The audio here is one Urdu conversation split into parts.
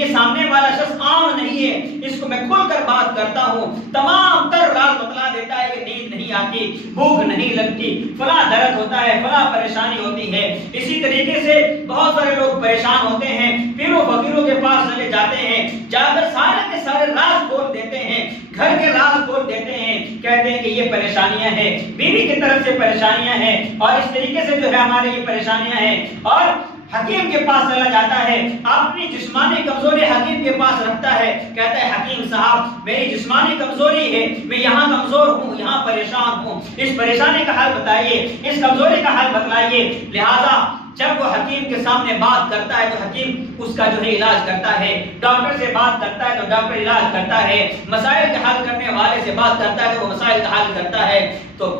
یہ سامنے والا شخص عام نہیں ہے، اس کو میں کھل کر بات کرتا ہوں، تمام تر راز بتلا دیتا ہے کہ نیند نہیں آتی، بھوک نہیں لگتی، فلاں درد ہوتا ہے، فلاں پریشانی ہوتی ہے۔ اسی طریقے سے بہت سارے لوگ پریشان ہوتے ہیں، پیروں فقیروں کے پاس چلے جاتے ہیں، جا کر سارے کے سارے راز کھول دیتے ہیں، گھر کے راز کھول دیتے ہیں، کہتے ہیں کہ یہ پریشانیاں ہیں، بیوی کی طرف سے پریشانیاں ہیں، اور اس طریقے سے جو ہے ہمارے یہ پریشانیاں ہیں، اور حکیم کے پاس چلا جاتا ہے، اپنی جسمانی کمزوری حکیم کے پاس رکھتا ہے، کہتا ہے حکیم صاحب میری جسمانی کمزوری ہے، میں یہاں کمزور ہوں، یہاں پریشان ہوں، اس پریشانی کا حل بتائیے، اس کمزوری کا حل بتلائیے۔ لہذا جب وہ حکیم کے سامنے بات کرتا ہے تو حکیم اس کا جو ہے علاج کرتا ہے، ڈاکٹر سے بات کرتا ہے تو ڈاکٹر علاج کرتا ہے، مسائل کا حل کرنے والے سے بات کرتا ہے تو وہ مسائل کا حل کرتا ہے۔ تو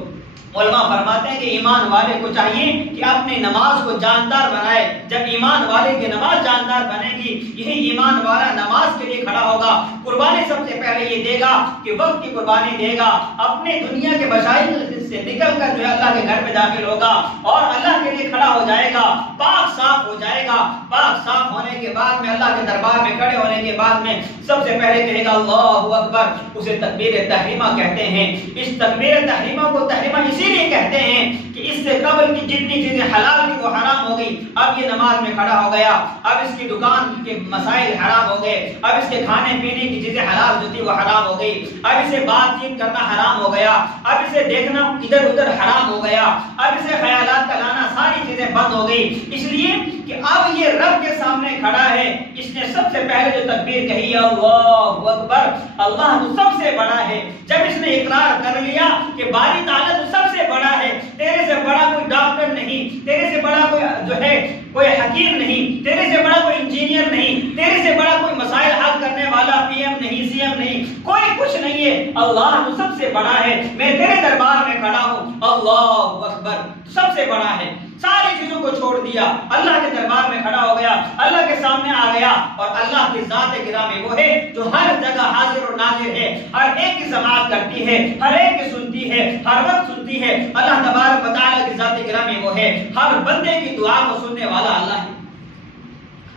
علماء فرماتے ہیں کہ ایمان والے کو چاہیے کہ اپنی نماز کو جاندار بنائے، جب ایمان والے کی نماز جاندار بنے گی، یہی ایمان والا نماز کے لیے کھڑا ہوگا، قربانی سب سے پہلے یہ دے گا کہ وقت کی قربانی دے گا، اپنے دنیا کے مشاغل سے نکل کر جو ہے اللہ کے گھر میں داخل ہوگا اور اللہ کے لیے کھڑا ہو جائے گا، پاک صاف ہو جائے گا، پاک صاف ہونے کے بعد میں اللہ کے دربار میں کھڑے ہونے کے بعد میں سب سے پہلے کہے گا اللہ اکبر، اسے تکبیر تحریمہ کہتے ہیں۔ اس تکبیر تحریمہ کو تحریمہ اسی لیے کہتے ہیں کہ اس سے قبل کی جتنی چیزیں حلال تھی وہ حرام ہو گئی، اب یہ نماز میں کھڑا ہو گیا، اب اس کی دکان کے مسائل حرام ہو گئے، اب اس کے کھانے پینے کی چیزیں حلال جو تھی وہ حرام ہو گئی، اب اسے بات چیت کرنا حرام ہو گیا، اب اسے دیکھنا ادھر ادھر حرام ہو گیا، اب اسے خیالات کا لانا ساری چیزیں بند ہو گئی، اس لیے کہ اب یہ رب کے سامنے کھڑا ہے، اس نے سب سے پہلے جو تکبیر کہی اللہ اکبر، اللہ تو سب سے بڑا ہے۔ جب اس نے اقرار کر لیا کہ باری تعالیٰ تو سب سے بڑا ہے، تیرے سے بڑا کوئی ڈاکٹر نہیں، تیرے سے بڑا کوئی جو ہے کوئی حکیم نہیں، تیرے سے بڑا کوئی انجینئر نہیں، تیرے سے بڑا کوئی مسائل حل کرنے والا پی ایم نہیں، سی ایم نہیں، کوئی کچھ نہیں ہے، اللہ تو سب سے بڑا ہے، میں تیرے دربار میں کھڑا ہوں، اللہ اکبر، سب سے بڑا ہے، ساری چیزوں کو چھوڑ دیا، اللہ کے دربار میں کھڑا ہو گیا، اللہ کے سامنے آ گیا، اور اللہ کی ذات گرامی وہ ہے جو ہر جگہ حاضر اور ناظر ہے، ہر ایک کی سماعت کرتی ہے، ہر ایک کی سنتی ہے، ہر وقت سنتی ہے، اللہ تبارک و تعالیٰ کی ذات گرامی وہ ہے، ہر بندے کی دعا کو سننے والا اللہ ہے۔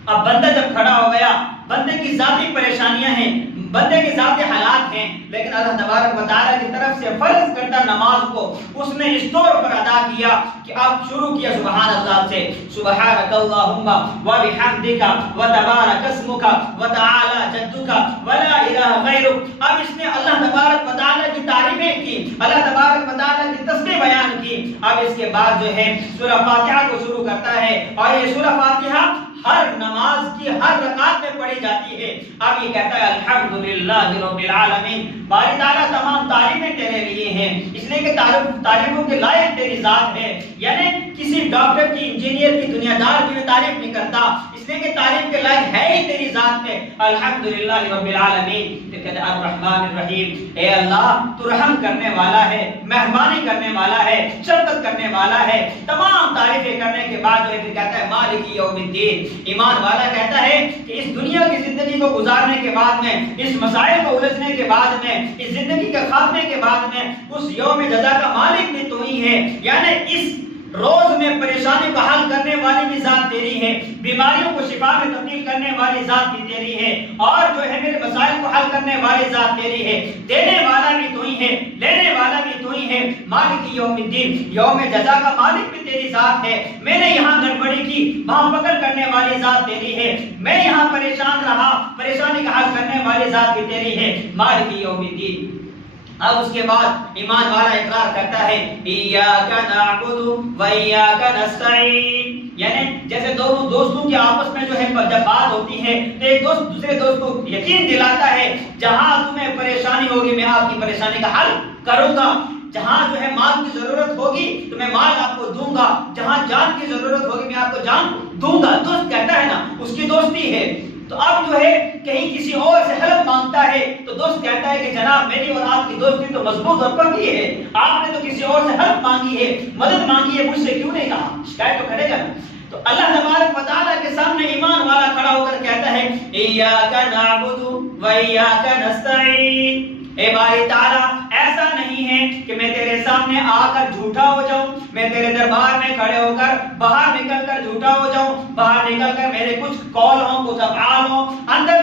اب بندہ جب کھڑا ہو گیا، بندے کی ذاتی پریشانیاں ہیں، بندے کے ذاتی حالات ہیں، لیکن اللہ تبارک و تعالیٰ کی طرف سے فرض کردہ نماز کو اس نے اس طور پر ادا کیا کہ اب شروع کیا سبحان اللہ سے، سبحانک اللہم وبحمدک وتبارک اسمک وتعالی جدک ولا الہ غیرک۔ اب اس نے اللہ تبارک و تعالیٰ کی تعریفیں کی، اللہ تبارک و تعالیٰ کی تسبیح بیان کی۔ اب اس کے بعد جو ہے سورہ فاتحہ کو شروع کرتا ہے، اور یہ سورہ فاتحہ ہر نماز کی ہر رکعت میں پڑھی جاتی ہے۔ اب یہ کہتا ہے الحمدللہ رب العالمین، باری تعالیٰ تمام تعریفیں تیرے لیے ہیں، اس لیے کہ تعریفوں کے لائق تیری ذات ہے، یعنی کسی ڈاکٹر کی، انجینئر کی، دنیا دار کی تعریف نہیں کرتا، اس لیے کہ تعریف کے لائق ہے ہی تیری ذات ہے، الحمدللہ رب العالمین۔ پھر کہتا ہے الرحمن الرحیم، اے اللہ تو رحم کرنے والا ہے، مہربانی کرنے والا ہے، شفقت کرنے والا ہے، تمام تعریفیں کرنے کے بعد جو ہے پھر کہتا ہے مالک یوم الدین۔ ایمان والا کہتا ہے کہ اس دنیا کی زندگی کو گزارنے کے بعد میں، اس مسائل کو الجھنے کے بعد میں، اس زندگی کے خاتمے کے بعد میں، اس یوم جزا کا مالک بھی تو ہی ہے، یعنی اس روز میں پریشانی کو حل کرنے والی بھی ذات تیری ہے، بیماریوں کو شفا میں تبدیل کرنے والی ذات بھی تیری ہے، اور جو ہے میرے مسائل کو حل کرنے والی ذات تیری ہے، دینے والا بھی تو ہی ہے، لینے والا بھی تو ہی ہے، مالک یوم الدین، یوم جزا کا مالک بھی تیری ذات ہے، میں نے یہاں گڑبڑی کی، وہاں پکڑ کرنے والی ذات تیری ہے، میں یہاں پریشان رہا، پریشانی کا حل کرنے والی ذات بھی تیری ہے، مالک یوم الدین۔ اب اس کے بعد ایمان والا اقرار کرتا ہے ایاک نعبد و ایاک نستعین، یعنی جیسے دونوں دوستوں کے آپس میں جو ہے جب بات ہوتی ہے تو ایک دوست دوسرے دوست کو یقین دلاتا ہے جہاں تمہیں پریشانی ہوگی میں آپ کی پریشانی کا حل کروں گا، جہاں جو ہے مال کی ضرورت ہوگی تو میں مال آپ کو دوں گا، جہاں جان کی ضرورت ہوگی میں آپ کو جان دوں گا۔ دوست کہتا ہے نا، اس کی دوستی ہے، تو اب جو ہے کہیں کسی اور سے ہیلپ مانگتا ہے تو دوست کہتا ہے کہ جناب میری اور آپ کی دوستی تو مضبوط اور پکی ہے، آپ نے تو کسی اور سے ہیلپ مانگی ہے، مدد مانگی ہے، مجھ سے کیوں نہیں کہا؟ شکایت تو کرے گا نا۔ تو اللہ تبارک و تعالیٰ کے سامنے ایمان والا کھڑا ہو کر کہتا ہے ایاک نعبد و ایاک نستعین، اے باری تعالیٰ ایسا نہیں ہے کہ میں تیرے سامنے آ کر جھوٹا ہو جاؤں، میں تیرے دربار میں کھڑے ہو کر باہر نکل کر جھوٹا ہو جاؤں، باہر نکل کر میرے کچھ قول ہوں، کچھ افعال ہوں، اندر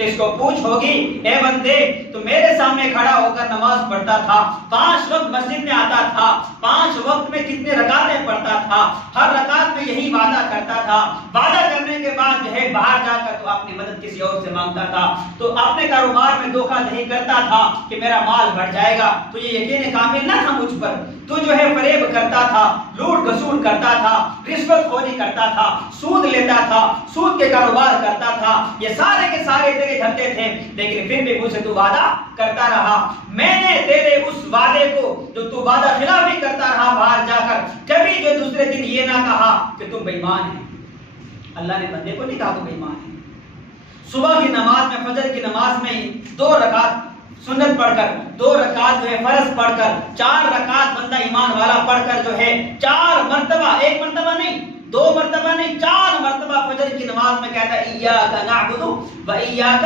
تو اس کو پوچھ ہوگی اے بندے تو میرے سامنے کھڑا ہو کر نماز پڑھتا تھا، 5 وقت مسجد میں آتا تھا، 5 وقت میں کتنے رکعتیں پڑھتا تھا، ہر رکعت میں یہی وعدہ کرتا تھا، وعدہ کرنے کے بعد جو ہے باہر جا کر تو اپنی مدد کسی اور سے مانگتا تھا، تو اپنے کاروبار میں دھوکہ نہیں کرتا تھا کہ میرا مال بڑھ جائے گا، تو یہ یقین کامل نہ تھا مجھ پر، تو جو ہے فریب کرتا تھا، لوٹ گھسوٹ کرتا تھا، رشوت خوری کرتا تھا، سود لیتا تھا، سود کے کاروبار کرتا تھا، یہ سارے کے سارے تیرے دھندے تھے، لیکن پھر بھی مجھ سے تو وعدہ کرتا رہا، میں نے تیرے اس وعدے کو جو تو وعدہ خلافی کرتا رہا باہر جا کر، کبھی جو دوسرے دن یہ نہ کہا کہ تم بے ایمان ہے۔ اللہ نے بندے کو نہیں کہا تو بے ایمان ہے۔ صبح کی نماز میں، فجر کی نماز میں 2 رکعت سنت پڑھ کر، 2 رکعت جو ہے فرض پڑھ کر، 4 رکعت بندہ ایمان والا پڑھ کر جو ہے 4 مرتبہ، 1 مرتبہ نہیں، 2 مرتبہ نہیں، 4 مرتبہ فجر کی نماز میں کہتا ہے ایاک نعبد و ایاک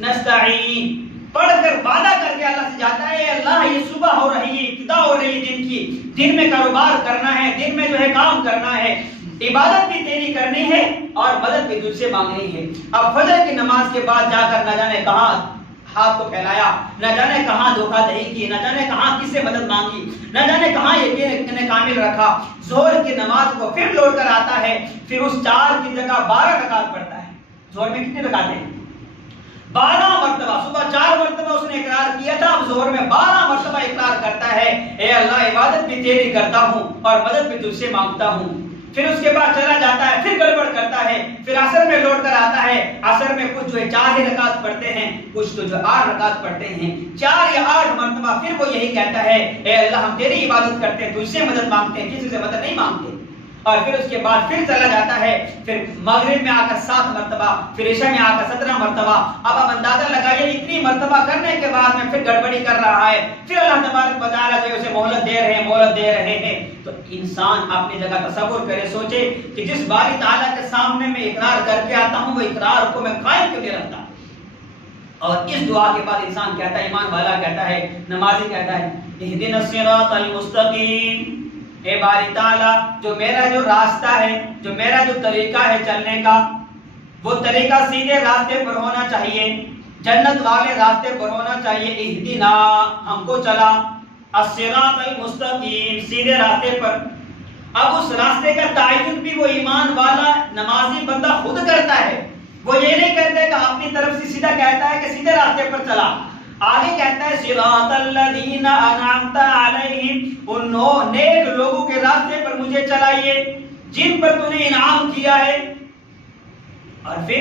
نستعین، پڑھ کر وعدہ کر کے اللہ سے جاتا ہے اے اللہ یہ صبح ہو رہی ہے، ابتدا ہو رہی ہے دن کی، دن میں کاروبار کرنا ہے، دن میں جو ہے کام کرنا ہے، عبادت بھی تیری کرنی ہے اور مدد بھی تجھ سے مانگنی ہے۔ اب فجر کی نماز کے بعد جا کر نہ جانے کہاں ہاتھ کو پھیلایا، نہ جانے کہاں دھوکہ دہی کی، نہ جانے کہاں کس سے مدد مانگی، نہ جانے کہاں یقین کامل رکھا، ظہر کی نماز کو پھر لوٹ کر آتا ہے، پھر اس 4 کی جگہ 12 رکعت پڑھتا ہے۔ ظہر میں کتنی رکعتیں ہیں؟ 12 مرتبہ، صبح 4 مرتبہ اس نے اقرار کیا تھا، اب ظہر میں 12 مرتبہ اقرار کرتا ہے اے اللہ عبادت بھی تیری کرتا ہوں اور مدد بھی تجھ سے مانگتا ہوں۔ پھر اس کے بعد چلا جاتا ہے، پھر گڑبڑ کرتا ہے، پھر عصر میں لوٹ کر آتا ہے، عصر میں کچھ جو ہے 4 ہی رکعت پڑھتے ہیں، کچھ تو جو 8 رکعت پڑھتے ہیں، 4 یا 8 مرتبہ پھر وہ یہی کہتا ہے اے اللہ ہم تیری عبادت کرتے ہیں، تجھ سے مدد مانگتے ہیں، کسی سے مدد نہیں مانگتے۔ اور پھر اس کے بعد پھر چلا جاتا ہے، پھر مغرب میں آ کر 7 مرتبہ، پھر عشاء میں آ کر 17 مرتبہ۔ اب آپ اندازہ لگائیے اتنی مرتبہ کرنے کے بعد میں پھر گڑبڑی کر رہا ہے، پھر اللہ تبارک و تعالیٰ جو اسے مہلت دے رہے ہیں، تو انسان اپنی جگہ تصور کرے، سوچے کہ جس باری تعالیٰ کے سامنے میں اقرار کر کے آتا ہوں وہ اقرار کو میں قائم کیوں نہیں رکھتا۔ اور اس دعا کے بعد انسان کہتا ہے، ایمان والا کہتا ہے، نمازی کہتا ہے اہدنا الصراط المستقیم، اے باری تعالیٰ جو میرا جو راستہ ہے، جو میرا جو طریقہ ہے چلنے کا، وہ طریقہ سیدھے راستے پر ہونا چاہیے، جنت والے راستے پر ہونا چاہیے، اہدنا ہم کو چلا، الصراط المستقیم سیدھے راستے پر۔ اب اس راستے کا تعین بھی وہ ایمان والا نمازی بندہ خود کرتا ہے، وہ یہ نہیں کہتا کہ اپنی طرف سے سیدھا کہتا ہے کہ سیدھے راستے پر چلا، آگے کہتا ہے صراط الذین انعمت علیہم، ان نیک لوگوں کے راستے پر مجھے چلائیے جن پر تو نے انعام کیا ہے۔ اور پھر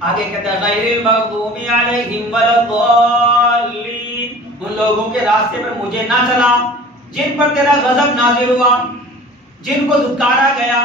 آگے کہتا ہے غیر المغضوب علیہم ولا الضالین، ان لوگوں کے راستے پر مجھے نہ چلا جن پر تیرا غضب نازل ہوا، جن کو دھتکارا گیا،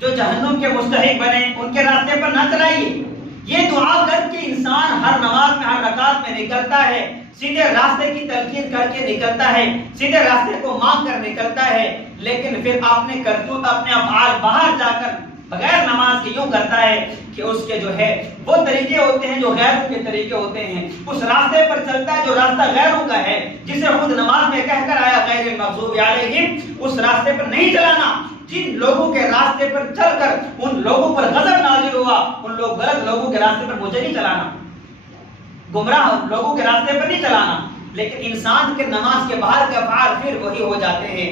جو جہنم کے مستحق بنے، ان کے راستے پر نہ چلائیے۔ یہ دعا کر کے انسان ہر نماز میں، ہر رکعت میں نکلتا ہے، سیدھے راستے کی تلقین کر کے نکلتا ہے، سیدھے راستے کو مانگ کر نکلتا ہے، لیکن پھر اپنے کرتوت، اپنے افعال باہر جا کر بغیر نماز کے یوں کرتا ہے کہ اس کے جو ہے وہ طریقے ہوتے ہیں جو غیروں کے طریقے ہوتے ہیں، اس راستے پر چلتا ہے جو راستہ غیروں کا ہے، جسے خود نماز میں کہہ کر آیا غیر المغضوب علیہم، اس راستے پر نہیں چلانا، جن لوگوں کے راستے پر چل کر ان لوگوں پر غضب نازل ہوا، ان لوگ غلط لوگوں کے راستے پر مجھے نہیں چلانا، گمراہ لوگوں کے راستے پر نہیں چلانا۔ لیکن انسان کے نماز کے باہر کے افعال پھر وہی ہو جاتے ہیں۔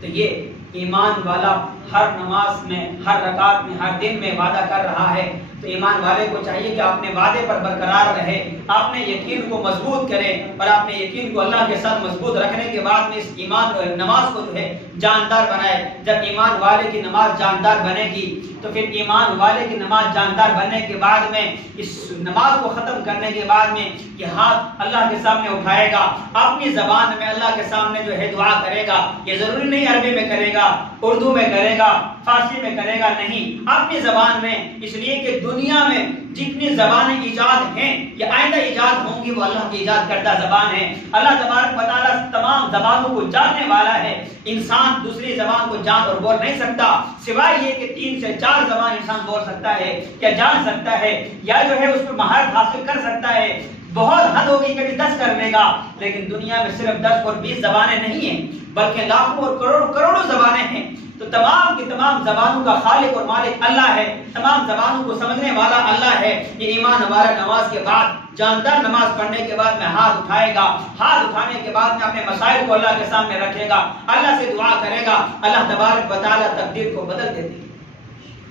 تو یہ ایمان والا ہر نماز میں، ہر رکعت میں، ہر دن میں وعدہ کر رہا ہے، تو ایمان والے کو چاہیے کہ اپنے وعدے پر برقرار رہے، اپنے یقین کو مضبوط کرے، اور اپنے یقین کو اللہ کے ساتھ مضبوط رکھنے کے بعد میں اس ایمان کو، نماز کو جو ہے جاندار بنائے۔ جب ایمان والے کی نماز جاندار بنے گی تو پھر ایمان والے کی نماز جاندار بننے کے بعد میں اس نماز کو ختم کرنے کے بعد میں یہ ہاتھ اللہ کے سامنے اٹھائے گا، اپنی زبان میں اللہ کے سامنے جو ہے دعا کرے گا۔ یہ ضروری نہیں عربی میں کرے گا، اردو میں کرے گا، فارسی میں کرے گا، نہیں، اپنی زبان میں، اس لیے کہ دنیا میں جتنی زبانیں ایجاد ہیں یا آئندہ ایجاد ہوں گی وہ اللہ کی ایجاد کردہ زبان ہے۔ اللہ تبارک و تعالیٰ تمام زبانوں کو جاننے والا ہے، انسان دوسری زبان کو جان اور بول نہیں سکتا، سوائے یہ کہ 3 سے 4 زبان انسان بول سکتا ہے یا جان سکتا ہے یا جو ہے اس پر مہارت حاصل کر سکتا ہے۔ بہت حد ہوگی کبھی 10 کرنے کا، لیکن دنیا میں صرف 10 اور 20 زبانیں نہیں ہیں بلکہ لاکھوں اور کروڑوں زبانیں ہیں۔ تو تمام کی تمام زبانوں کا خالق اور مالک اللہ ہے، تمام زبانوں کو سمجھنے والا اللہ ہے۔ یہ ایمان ہمارا نماز کے بعد، جاندار نماز پڑھنے کے بعد میں ہاتھ اٹھائے گا، ہاتھ اٹھانے کے بعد میں اپنے مسائل کو اللہ کے سامنے رکھے گا، اللہ سے دعا کرے گا، اللہ تبارک و تعالیٰ تقدیر کو بدل دیتے ہیں۔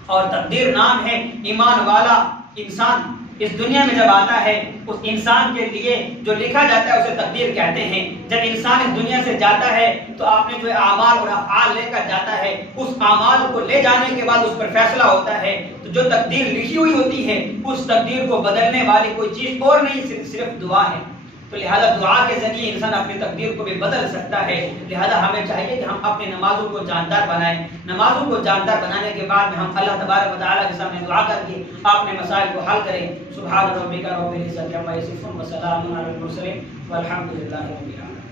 اور تقدیر نام ہے ایمان والا انسان اس دنیا میں جب آتا ہے، اس انسان کے لیے جو لکھا جاتا ہے اسے تقدیر کہتے ہیں۔ جب انسان اس دنیا سے جاتا ہے تو آپ نے جو اعمال اور افعال لے کر جاتا ہے، اس اعمال کو لے جانے کے بعد اس پر فیصلہ ہوتا ہے۔ تو جو تقدیر لکھی ہوئی ہوتی ہے اس تقدیر کو بدلنے والی کوئی چیز اور نہیں، صرف دعا ہے۔ تو لہذا دعا کے ذریعے انسان اپنی تقدیر کو بھی بدل سکتا ہے۔ لہذا ہمیں چاہیے کہ ہم اپنی نمازوں کو جاندار بنائیں۔ نمازوں کو جاندار بنانے کے بعد میں ہم اللہ تبارک و تعالیٰ کے سامنے دعا کر کے اپنے مسائل کو حل کریں۔ سبحان ربک رب العزت عما یصفون وسلام علی المرسلین والحمد للہ رب العالمین۔